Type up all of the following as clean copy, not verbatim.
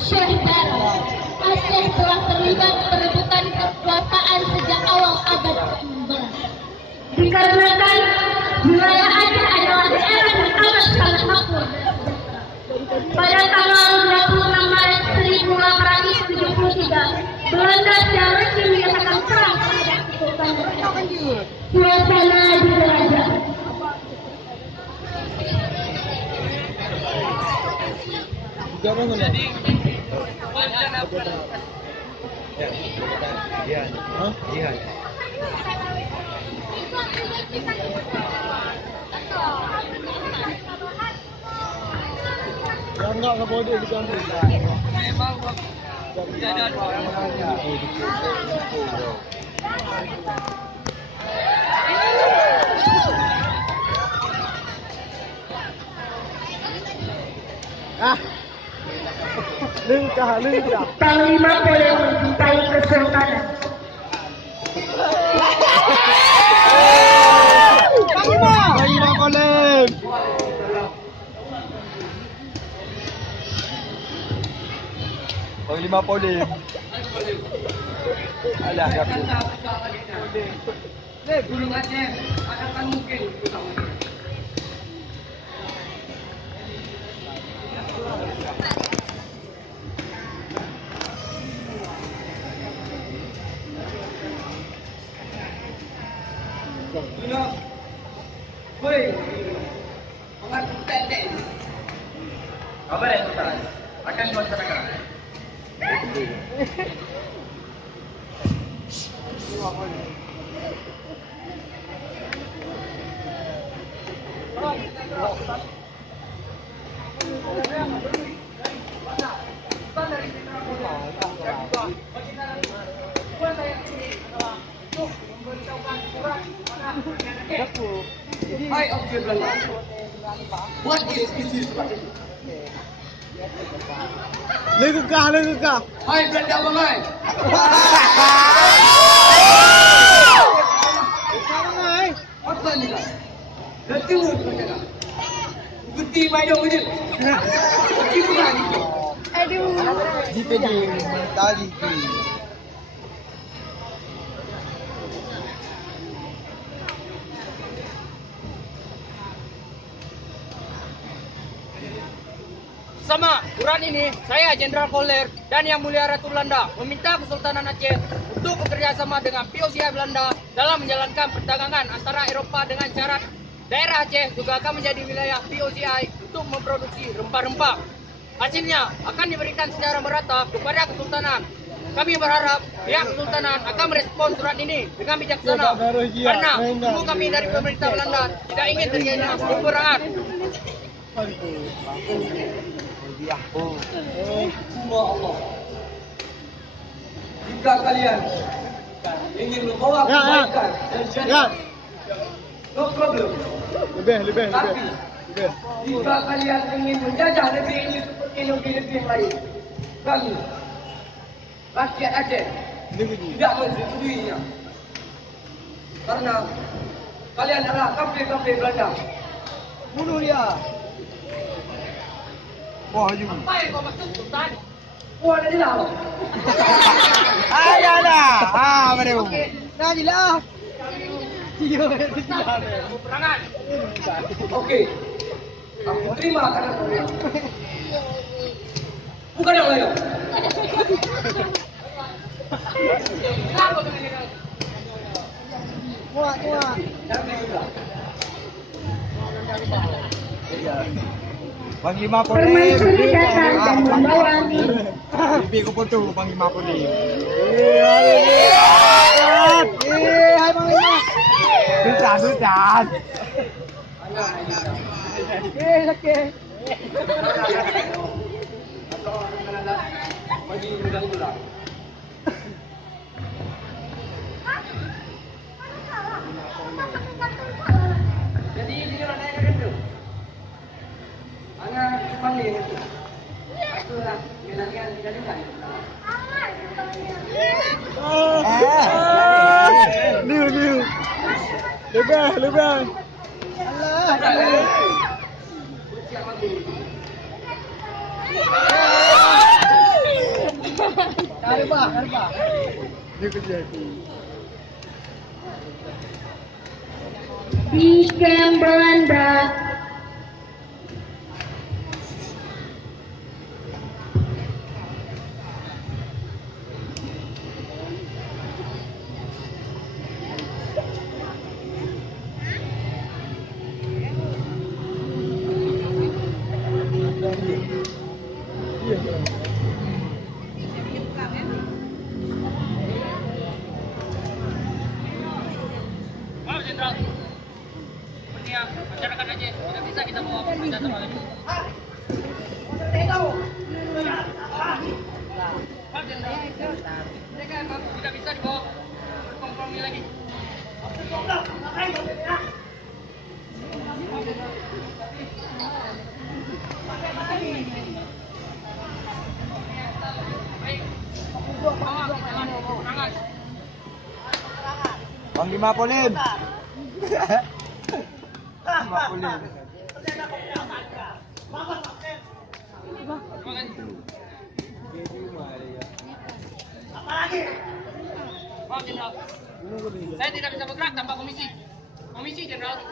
Syekh Barat. Aceh telah terlibat perebutan kekuasaan sejak awal abad ke-16. Dikarenakan wilayah Aceh adalah daerah yang amat sangat makmur. Pada tanggal 26 Maret 1873, Belanda secara resmi menyatakan perang terhadap Kesultanan Aceh. Suasana dijajah. Enggak boleh dicampur. Memang lincah. Panglima boleh mencintai kesultanan. Panglima boleh. Panglima boleh. Alah, aku. Gunung Aceh akan mungkin Woi, pengat pendek. Kabar ya Sultan? Akan dilaksanakan. Hai objek Belanda, buat diskusi seperti ini. Legah. Hai Belanda bangai. Apa ni lah? Letu macam Guti bayang je. Guti bukan. DPD tadi. Sama Quran ini, saya Jenderal Koller dan Yang Mulia Ratu Belanda meminta Kesultanan Aceh untuk bekerja sama dengan POCI Belanda dalam menjalankan perdagangan antara Eropah dengan syarat daerah Aceh juga akan menjadi wilayah POCI untuk memproduksi rempah-rempah. Hasilnya akan diberikan secara merata kepada Kesultanan. Kami berharap pihak Kesultanan akan merespon surat ini dengan bijaksana karena tunggu kami dari pemerintah Belanda tidak ingin terjadi peperangan. Allah. Jika kalian ingin membawa kebaikan dan syariat, no problem. Lebih. Tapi jika kalian ingin menjajah negeri ini seperti negeri-negeri yang lain, kami rakyat Aceh tidak mensetujuinya. Karena kalian adalah kafir-kafir Belanda. Bunuh dia. Wah, you. Apa yang kau maksud Sultan? Puan aja lah. Ayalah. Baru. Najilah. Peperangan. Okey. Aku terima karena bukan yang lain. Muak. Tapi juga. Panglima Permaisuri datang dan membawa Bibi ko po ito, Panglima Polim. Hai Panglima. Dutan. Laki. Bagi mudah-mudah. Jadi ini orang naik kereta. Anak panggil itu. Aku lah menanyakan jadi kan. Liu. Lebih. Allah. Dia kejadi. Di kamp Belanda. Maaf Jenderal. Seperti yang masyarakat Aceh tidak bisa kita bawa senjata lagi. Maaf Jenderal. Mereka tidak bisa dibawa berkompromi lagi. Baik. Bawa jalan serangan. Panglima Polim. Panglima Polim. Terima kasih. Maaf Jenderal. Saya tidak bisa bergerak tanpa komisi. Komisi Jenderal.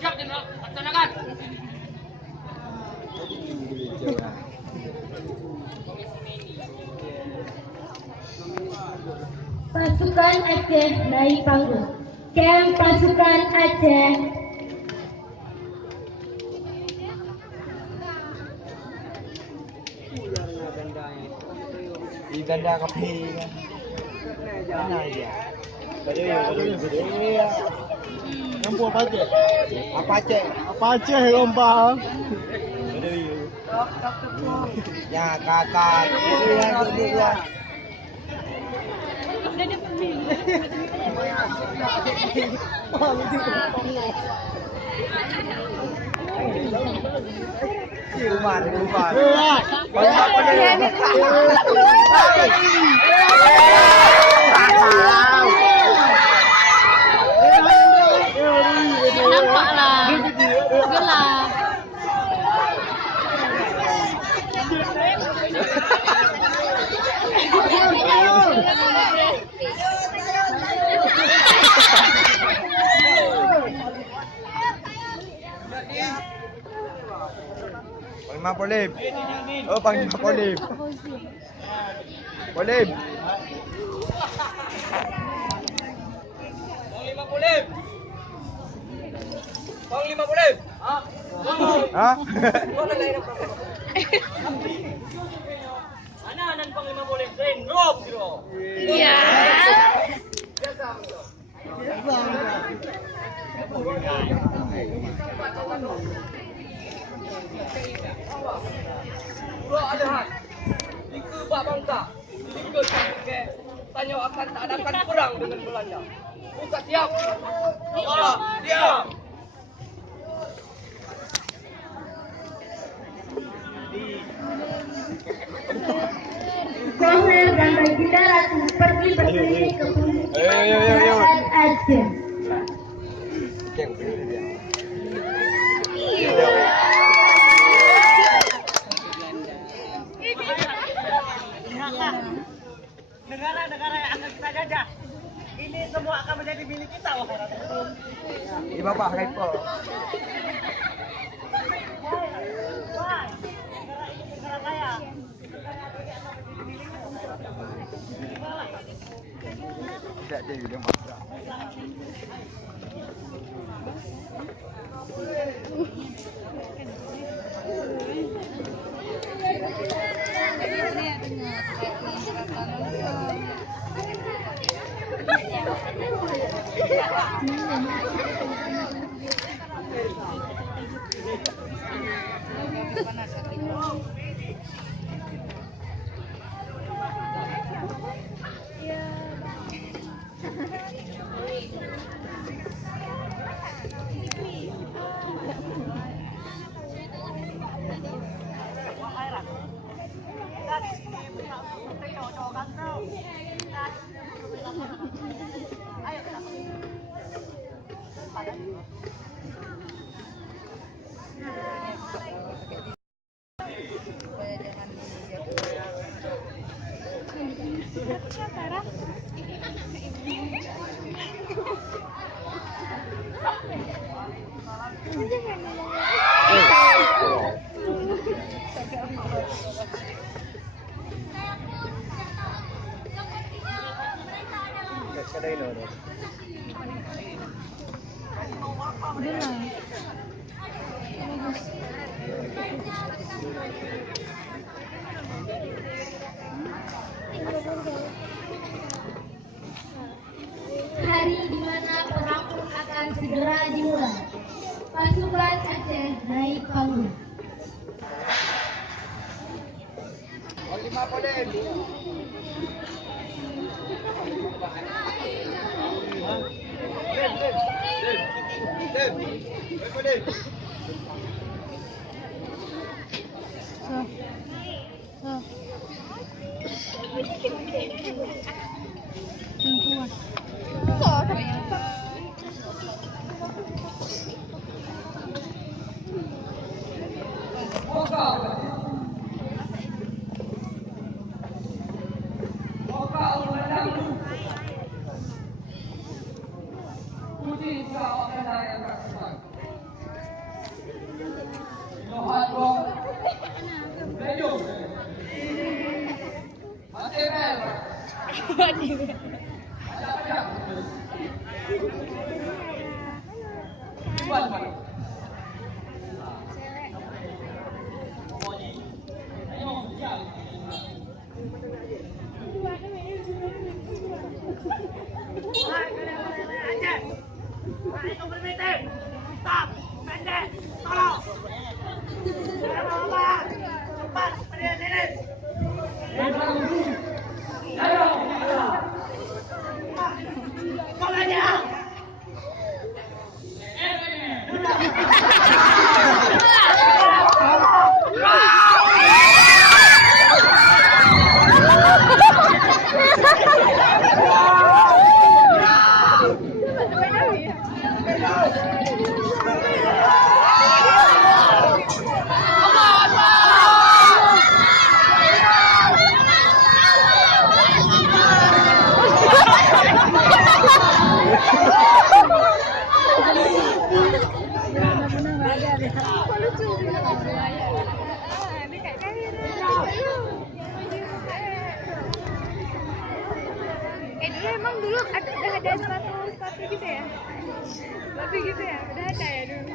Siap Jenderal. Laksanakan. Pasukan Aceh naik panggung. Camp pasukan Aceh. Di ganda kapi. Mana dia? Iya. Nampu apa aja? Apa aja? Apa aja lomba? Ya kakak. Iya. Siuman. Nampak lah. Gelap. Panglima Polim. Oh, Panglima Polim. Polim. Panglima Polim. Panglima Polim. Hah? Mana anan Panglima Polim? Sendrom biro. Iya. Dua adahan. Jika Pak Bangsa, jika Cangke, tanya akan tak adakan perang dengan Belanda. Buka siap. Buka siap. Kolonel dan Baginda Ratu pergi berkeliling ke bumi kerajaan Aceh. Negara-negara yang akan kita jajah, ini semua akan menjadi milik kita, wahai Ratu. Ini Bapak Repo. Wah, negara ini negara kaya. Negara ini akan menjadi milik kita. Tidak ada video Mas. Hari di mana perang pun akan segera dimulai. Pasukan Aceh naik panggung. Dulu emang dulu udah ada sepatu gitu ya? Sepatu gitu ya? Udah ada ya dulu?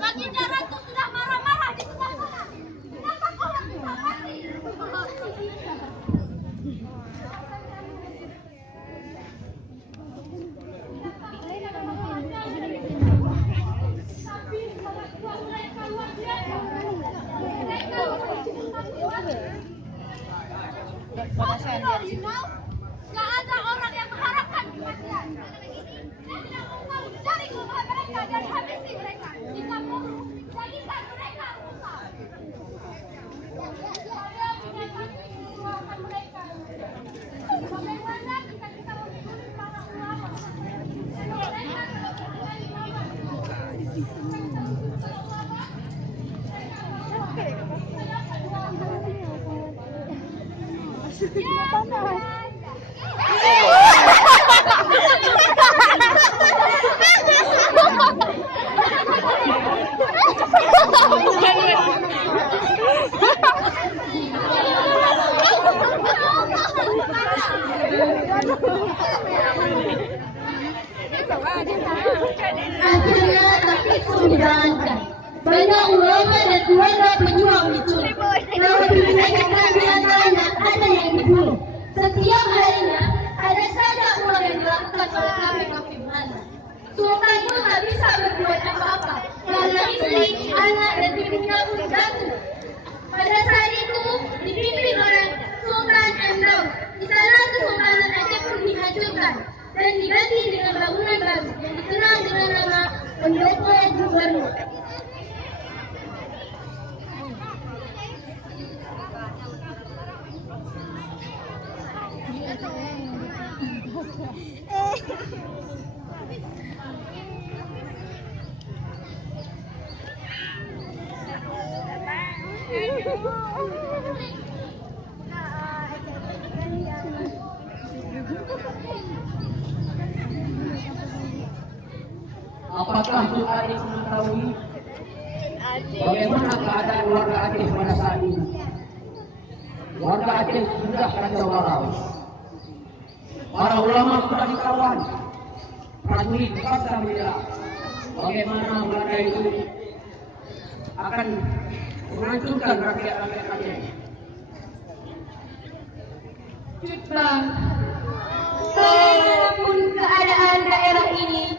Makin jarang tuh sudah marah-marah di sebelah sana. Kenapa kau yang bisa mati? Gak ada orang yang mengharapkan kematian. Saya tidak mau mencari kelemahan mereka dan habisi mereka. Jika perlu, jadikan mereka rusak. Saya menyatakan keluarkan mereka. Bagaimana jika kita memilih para ulama? Mereka tidak mengenai kabar. Akhirnya taktik pun dijalankan. Banyak ulama dan keluarga pejuang diculik. Lebih menyayangkan di antaranya ada yang dibunuh. Setiap harinya ada saja uang yang dilakukan oleh kafir-kafir Belanda. Sultan pun tak bisa berbuat apa-apa karena istri, anak dan cucunya pun jatuh. Pada saat itu dipimpin oleh Sultan M. Daud. Istana Kesultanan Aceh pun dihancurkan dan diganti dengan bangunan baru yang dikenal dengan nama Pendopo Gubernur. Apakah Cik Adik mengetahui bagaimana keadaan warga Aceh pada saat ini? Warga Aceh sudah kacau balau. Para ulama sudah ditawan. Prajurit paksa membela. Bagaimana Belanda itu akan menghancurkan rakyat-rakyat Aceh. Bang, bagaimanapun keadaan daerah ini,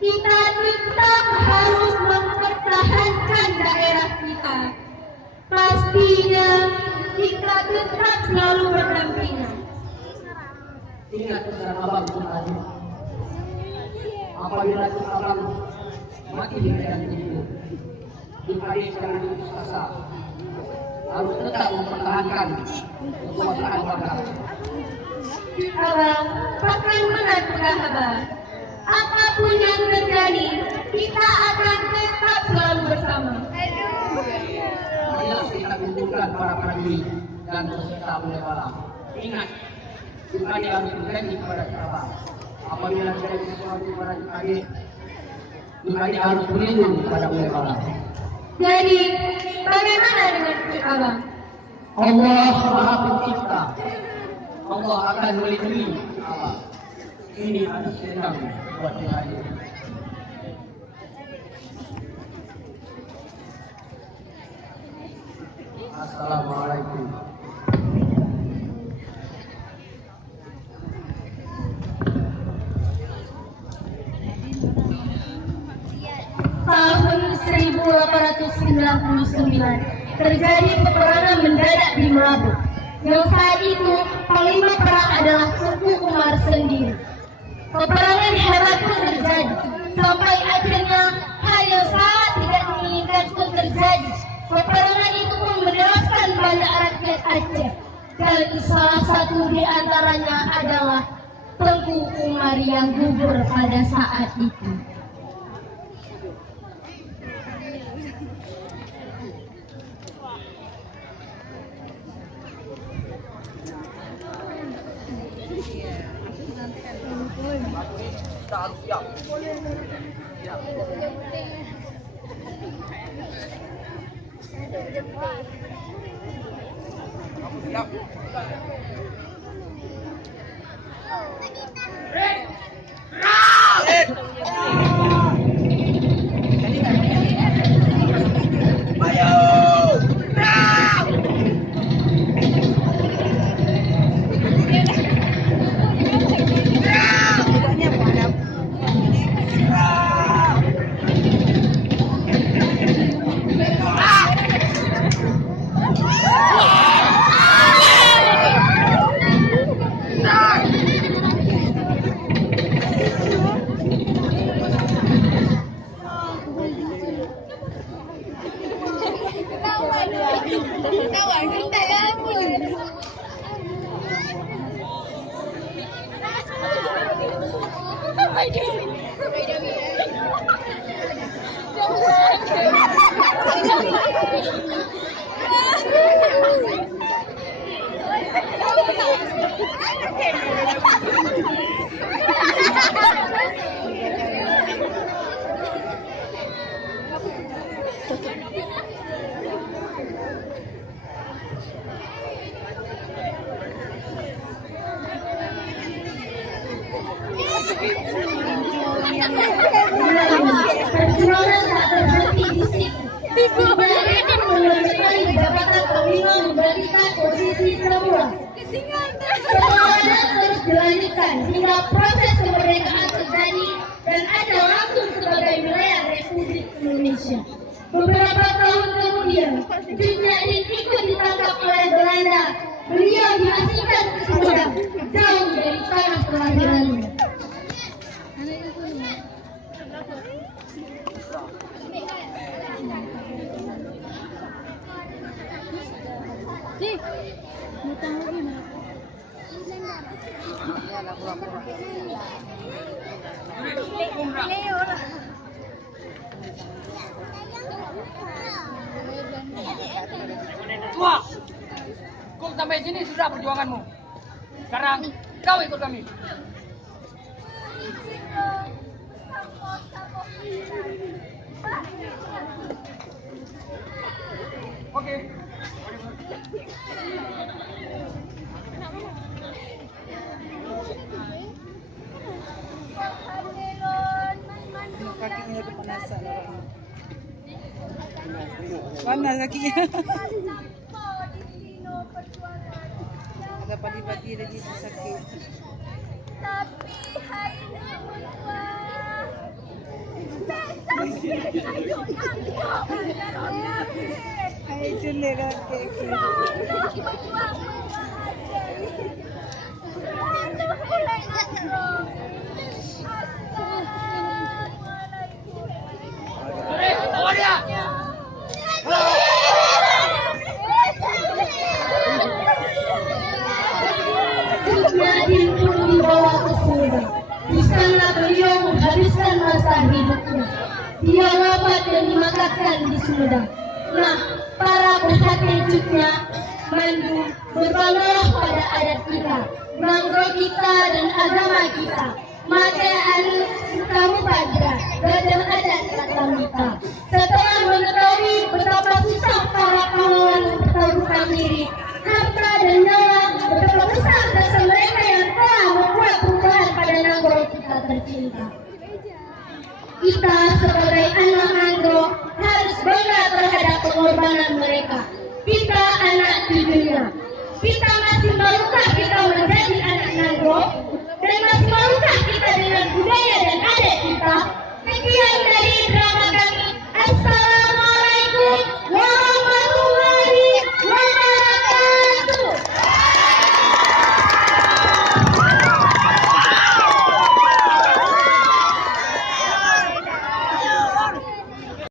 kita tetap harus mempertahankan daerah kita. Pastinya kita tetap selalu berdampingan. Ingat pesan abang Cik Adik. Apabila Cik Abang mati di medan itu, Cik Adik jangan putus asa. Harus tetap mempertahankan kekuasaan warga. Abang, bagaimana sudah abang? Apapun yang terjadi, kita akan tetap selalu bersama. Marilah kita kumpulkan para prajurit dan peserta mulai malam. Ingat, Cik Adik harus berjanji kepada Cik Abang. Apabila terjadi sesuatu pada Cik Adik harus berlindung kepada mulai malam. Jadi, bagaimana dengan Cik Abang? Allah Maha Pencipta. Allah akan melindungi Cik Abang. Ini atas dendam buat Cik Adik. Assalamualaikum. Tahun 1899 terjadi peperangan mendadak di Melabu. Yang saat itu panglima perang adalah Tengku Umar sendiri. Peperangan hebat pun terjadi sampai akhirnya hal yang sangat tidak diinginkan pun terjadi. Peperangan itu pun menewaskan banyak rakyat Aceh dan salah satu di antaranya adalah Tengku Umar yang gugur pada saat itu. Perjuangan tak berhenti di situ. Mereka meneruskan jabatan panglima menggantikan posisi semula. Perlawanan terus dilanjutkan hingga proses kemerdekaan terjadi dan Aceh langsung sebagai wilayah Republik Indonesia. Beberapa tahun kemudian, Junyaidin ikut ditangkap oleh Belanda. Beliau diasingkan ke Sumedang, jauh dari tanah kelahirannya. sampai sini sudah perjuanganmu. Sekarang kau ikut kami. Oke. Kakinya kepanasan. Panas kakinya. Ada pagi-pagi lagi sakit. Tapi hai semua. Ay, chule kaki. Bawa dia. Hidupnya dibawa ke surga. Di sana beliau menghabiskan masa hidupnya. Dia wafat dan dimakamkan di Sumedang. Nah, para berhati-hatinya mandu berbanggalah pada adat kita, mangrove kita dan agama kita. Maka anu kamu pada gadang adat kata kita. Setelah mengetahui betapa susah para pahlawan bertaruhkan diri, harta dan nyawa, betapa besar jasa mereka yang telah membuat perubahan pada Nanggro kita tercinta. Kita sebagai anak Nanggro harus bangga terhadap pengorbanan mereka. Kita anak cucunya. Kita masih maukah kita menjadi anak Nanggro dan masih